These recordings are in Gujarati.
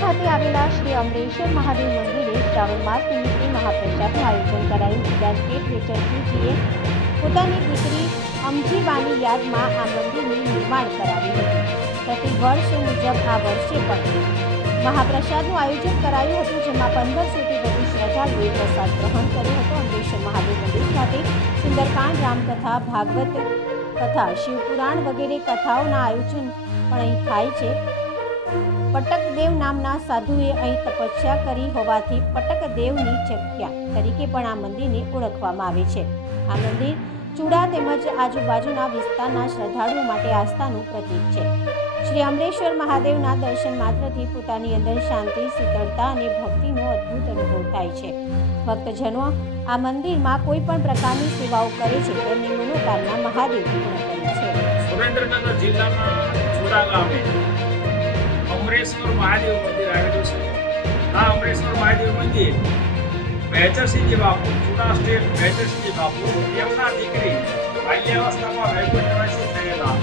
ખાતે આવેલા શ્રી અમરેશ્વર મહાદેવ મંદિરે શ્રાવણ માસ નિમિત્તે મહાપ્રસાદનું આયોજન કરાયું. ગુજરાત સ્ટેટ વેચરજીએ પોતાની દીકરી અમજીબાની યાદમાં આ મંદિરનું નિર્માણ કરાવ્યું હતું. પ્રતિ વર્ષ મુજબ આ વર્ષે પણ મહાપ્રસાદનું આયોજન કરાયું હતું, જેમાં 1500થી વધુ શ્રદ્ધાળુઓએ પ્રસાદ ગ્રહણ કર્યો હતો. અમરેશ્વર મહાદેવ મંદિર ખાતે સુંદરકાંડ, રામકથા, ભાગવત કથા, શિવપુરાણ વગેરે કથાઓના આયોજન પણ અહીં થાય છે. પટકદેવ નામના સાધુએ અહીં તપસ્યા કરી હોવાથી પટકદેવની જગ્યા તરીકે પણ આ મંદિરને ઓળખવામાં આવે છે. આ મંદિર ચૂડા તેમજ આજુબાજુના વિસ્તારના શ્રદ્ધાળુઓ માટે આસ્થાનું પ્રતીક છે. શ્રી અમરેશ્વર મહાદેવના દર્શન માત્રથી પોતાની અંદર શાંતિ, શીતળતા અને ભક્તિનો અદ્ભુત અનુભવ થાય છે. ભક્તજનો આ મંદિરમાં કોઈ પણ પ્રકારની સેવાઓ કરે છે, તેમની મનોકામના મહાદેવ પૂર્ણ કરે છે. સુરેન્દ્રનગર જિલ્લાના ચૂડા ગામે અમરેશ્વર મહાદેવ મંદિર આવેલું છે. આ અમરેશ્વર મહાદેવ મંદિર વેચરસિંહજી બાપુ, ચૂડા સ્ટેટ વેચરસિંહજી બાપુ, એમના દીકરી બાલ્યાવસ્થામાં વૈકુંઠ નિવાસી થયેલા,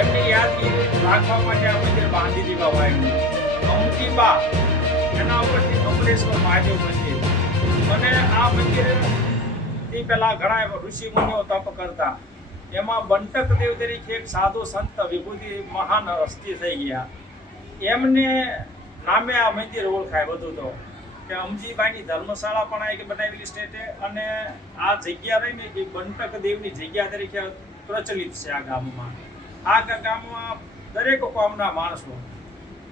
એમની યાદગીરી રાખવા માટે આ મંદિર બાંધી દેવામાં આવ્યું. અમજીબા એના ઉપરથી અમરેશ્વર મહાદેવ મંદિર. અને આ મંદિરથી પહેલા ઘણા ઋષિ મુનિઓ તપ કરતા, એમાં બંટક દેવ તરીકે એક સાધુ સંત વિભૂતિ મહાન હસ્તી થઈ ગયા. એમને નામે આ મંદિર ઓળખાય વધુ તો કે અમજીબાઈની ધર્મશાળા પણ આ બનાવેલી સ્ટેટે, અને આ જગ્યા રહીને કે બંટક દેવની જગ્યા તરીકે પ્રચલિત છે આ ગામમાં. આ ગામમાં દરેક કોમના માણસો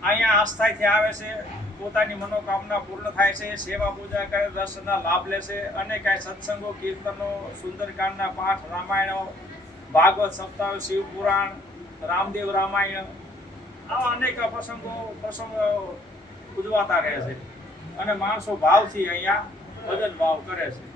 અહીંયા આસ્થાથી આવે છે, પોતાની મનોકામના પૂર્ણ થાય છે, સેવા પૂજા કરે, દર્શનના લાભ લે છે, અને કાંઈ સત્સંગો, કીર્તનો, સુંદરકાંડના પાઠ, રામાયણો, ભાગવત સપ્તાહ, શિવપુરાણ, રામદેવ રામાયણ, આવા અનેક પ્રસંગો ઉજવાતા રહે છે. અને માણસો ભાવથી અહીંયા ભજન ભાવ કરે છે.